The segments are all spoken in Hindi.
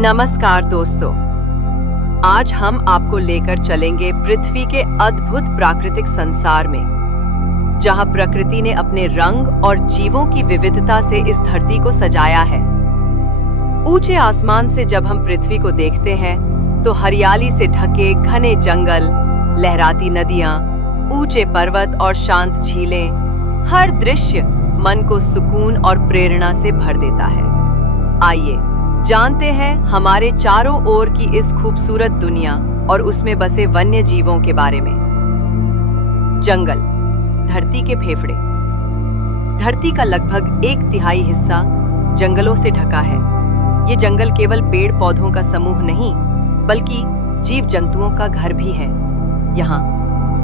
नमस्कार दोस्तों, आज हम आपको लेकर चलेंगे पृथ्वी के अद्भुत प्राकृतिक संसार में, जहां प्रकृति ने अपने रंग और जीवों की विविधता से इस धरती को सजाया है। ऊंचे आसमान से जब हम पृथ्वी को देखते हैं तो हरियाली से ढके घने जंगल, लहराती नदियां, ऊंचे पर्वत और शांत झीलें, हर दृश्य मन को सुकून और प्रेरणा से भर देता है। आइए जानते हैं हमारे चारों ओर की इस खूबसूरत दुनिया और उसमें बसे वन्य जीवों के बारे में। जंगल, धरती के फेफड़े। धरती का लगभग 1/3 हिस्सा जंगलों से ढका है। ये जंगल केवल पेड़ पौधों का समूह नहीं, बल्कि जीव जंतुओं का घर भी है। यहाँ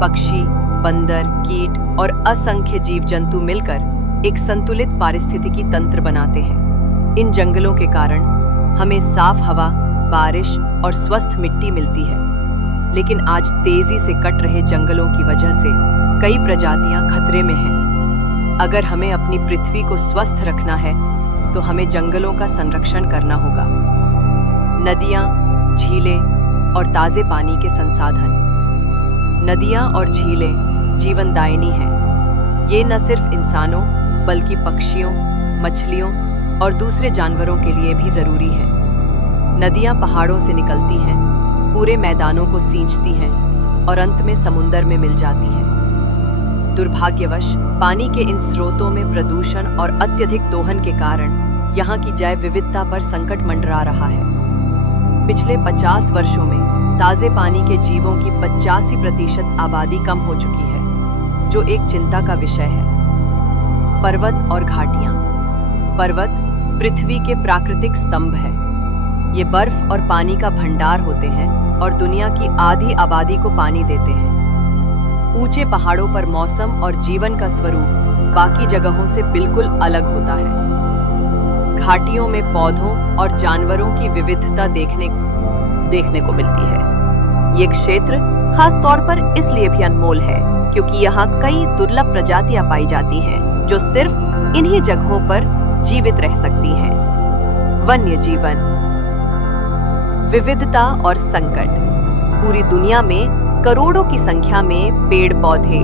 पक्षी, बंदर, कीट और असंख्य जीव जंतु मिलकर एक संतुलित पारिस्थितिकी तंत्र बनाते हैं। इन जंगलों के कारण हमें साफ हवा, बारिश और स्वस्थ मिट्टी मिलती है। लेकिन आज तेजी से कट रहे जंगलों की वजह से कई प्रजातियां खतरे में हैं। अगर हमें अपनी पृथ्वी को स्वस्थ रखना है तो हमें जंगलों का संरक्षण करना होगा। नदियां, झीलें और ताजे पानी के संसाधन। नदियां और झीलें जीवनदायिनी हैं। ये न सिर्फ इंसानों बल्कि पक्षियों, मछलियों और दूसरे जानवरों के लिए भी जरूरी है। नदियां पहाड़ों से निकलती हैं, पूरे मैदानों को सींचती हैं और अंत में समुद्र में मिल जाती हैं। दुर्भाग्यवश पानी के इन स्रोतों में प्रदूषण और अत्यधिक दोहन के कारण यहाँ की जैव विविधता पर संकट मंडरा रहा है। पिछले 50 वर्षों में ताजे पानी के जीवों की 85% आबादी कम हो चुकी है, जो एक चिंता का विषय है। पर्वत और घाटियां। पर्वत पृथ्वी के प्राकृतिक स्तंभ है। ये बर्फ और पानी का भंडार होते हैं और दुनिया की आधी आबादी को पानी देते हैं। ऊंचे पहाड़ों पर मौसम और जीवन का स्वरूप बाकी जगहों से बिल्कुल अलग होता है। घाटियों में पौधों और जानवरों की विविधता देखने को मिलती है। ये क्षेत्र खास तौर पर इसलिए भी अनमोल है क्योंकि यहाँ कई दुर्लभ प्रजातियां पाई जाती हैं, जो सिर्फ इन्हीं जगहों पर जीवित रह सकती हैं। वन्य जीवन, विविधता और संकट। पूरी दुनिया में करोड़ों की संख्या में पेड़ पौधे,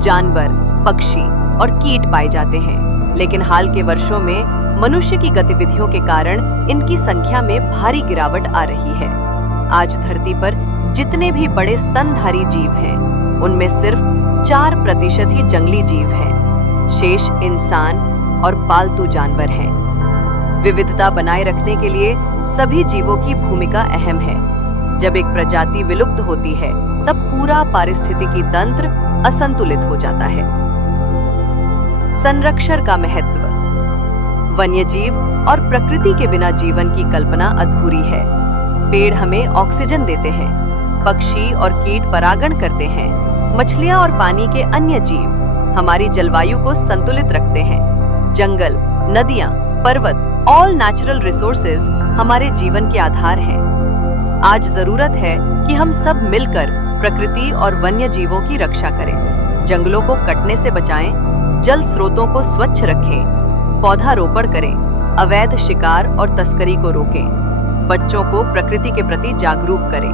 जानवर, पक्षी और कीट पाए जाते हैं, लेकिन हाल के वर्षों में मनुष्य की गतिविधियों के कारण इनकी संख्या में भारी गिरावट आ रही है। आज धरती पर जितने भी बड़े स्तनधारी जीव हैं, उनमें सिर्फ 4% ही जंगली जीव हैं। शेष इंसान और पालतू जानवर हैं। विविधता बनाए रखने के लिए सभी जीवों की भूमिका अहम है। जब एक प्रजाति विलुप्त होती है, तब पूरा पारिस्थितिकी तंत्र असंतुलित हो जाता है। संरक्षण का महत्व। वन्यजीव और प्रकृति के बिना जीवन की कल्पना अधूरी है। पेड़ हमें ऑक्सीजन देते हैं, पक्षी और कीट परागण करते हैं, मछलियां और पानी के अन्य जीव हमारी जलवायु को संतुलित रखते हैं। जंगल, नदियां, पर्वत, ऑल नेचुरल रिसोर्सेज हमारे जीवन के आधार हैं। आज जरूरत है कि हम सब मिलकर प्रकृति और वन्य जीवों की रक्षा करें। जंगलों को कटने से बचाएं, जल स्रोतों को स्वच्छ रखें, पौधारोपण करें, अवैध शिकार और तस्करी को रोकें, बच्चों को प्रकृति के प्रति जागरूक करें।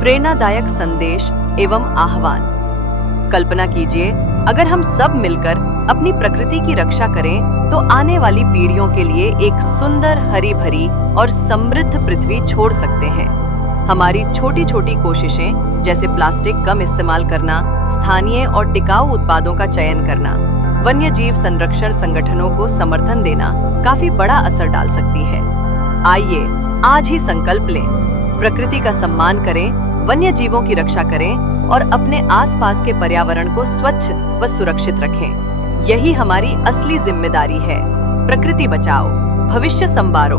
प्रेरणादायक संदेश एवं आह्वान। कल्पना कीजिए, अगर हम सब मिलकर अपनी प्रकृति की रक्षा करें तो आने वाली पीढ़ियों के लिए एक सुंदर, हरी भरी और समृद्ध पृथ्वी छोड़ सकते हैं। हमारी छोटी छोटी कोशिशें, जैसे प्लास्टिक कम इस्तेमाल करना, स्थानीय और टिकाऊ उत्पादों का चयन करना, वन्य जीव संरक्षण संगठनों को समर्थन देना, काफी बड़ा असर डाल सकती है। आइए आज ही संकल्प लें, प्रकृति का सम्मान करें, वन्य जीवों की रक्षा करें और अपने आसपास के पर्यावरण को स्वच्छ व सुरक्षित रखें। यही हमारी असली जिम्मेदारी है। प्रकृति बचाओ, भविष्य संवारो।